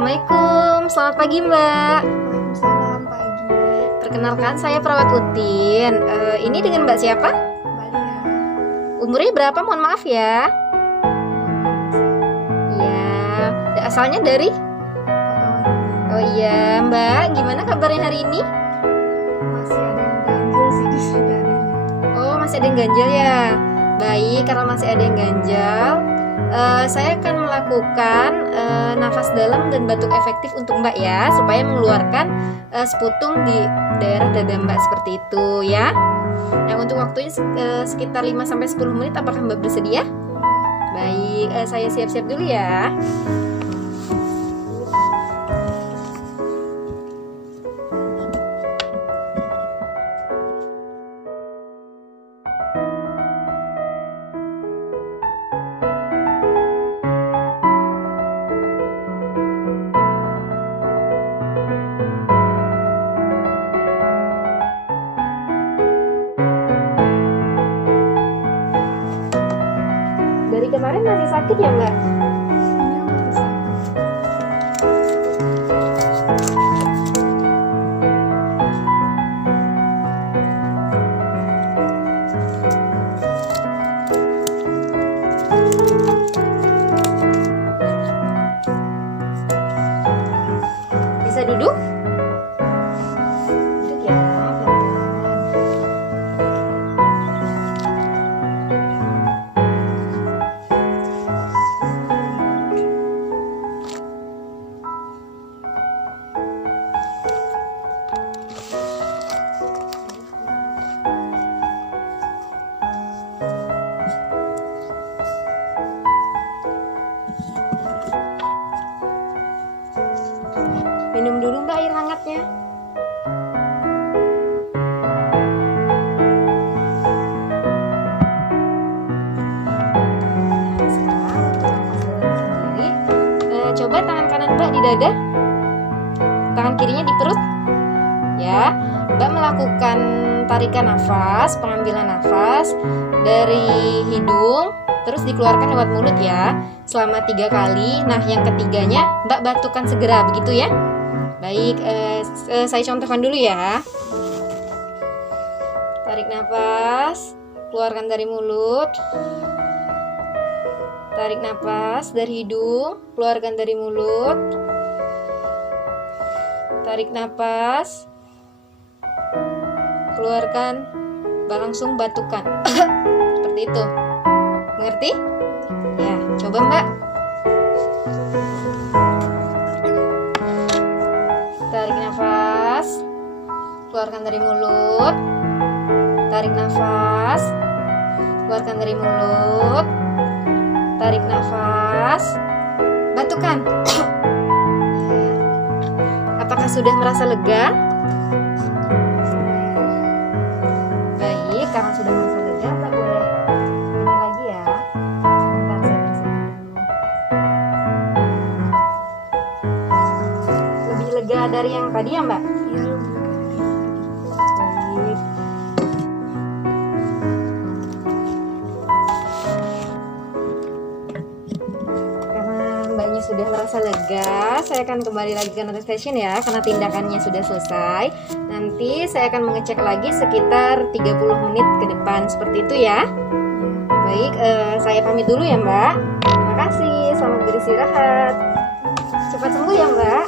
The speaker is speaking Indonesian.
Assalamualaikum, selamat pagi Mbak. Waalaikumsalam pagi. Perkenalkan saya perawat Utin. Ini dengan Mbak siapa? Mbak Lia. Umurnya berapa? Mohon maaf ya. Iya. Asalnya dari? Kota Waringin. Oh iya, Mbak. Gimana kabarnya hari ini? Masih ada yang ganjil sih di saudaranya. Oh, masih ada yang ganjal ya. Baik, karena masih ada yang ganjal, saya akan melakukan nafas dalam dan batuk efektif untuk Mbak ya, supaya mengeluarkan seputung di daerah dada Mbak seperti itu ya. Yang untuk waktunya sekitar 5-10 menit. Apakah Mbak bersedia? Baik, saya siap-siap dulu ya. Dari kemarin masih sakit ya Mbak? Iya, masih sakit. Bisa duduk? Duduk ya, pelan-pelan. Minum dulu Mbak air hangatnya. Nah, sekarang untuk nafas dalam sendiri, coba tangan kanan Mbak di dada, tangan kirinya di perut. Ya, Mbak melakukan tarikan nafas, pengambilan nafas dari hidung, terus dikeluarkan lewat mulut ya, selama 3 kali. Nah, yang ketiganya Mbak batukkan segera, begitu ya. Baik, saya contohkan dulu ya. Tarik nafas, keluarkan dari mulut. Tarik nafas dari hidung, keluarkan dari mulut. Tarik nafas, keluarkan, langsung batukkan. Seperti itu. Mengerti? Ya, coba Mbak. Tarik nafas, keluarkan dari mulut. Tarik nafas, keluarkan dari mulut. Tarik nafas, batukkan. Apakah sudah merasa lega? Baik, karena sudah merasa lega, Mbak boleh ini lagi ya. Sebentar, saya bersihin dulu. Lebih lega dari yang tadi ya Mbak? Iya, lu bener. Baik. Karena Mbaknya sudah merasa lega, saya akan kembali lagi ke another session ya, karena tindakannya sudah selesai. Nanti saya akan mengecek lagi sekitar 30 menit ke depan, seperti itu ya. Baik, saya pamit dulu ya Mbak. Terima kasih, selamat beristirahat. Cepat sembuh ya Mbak.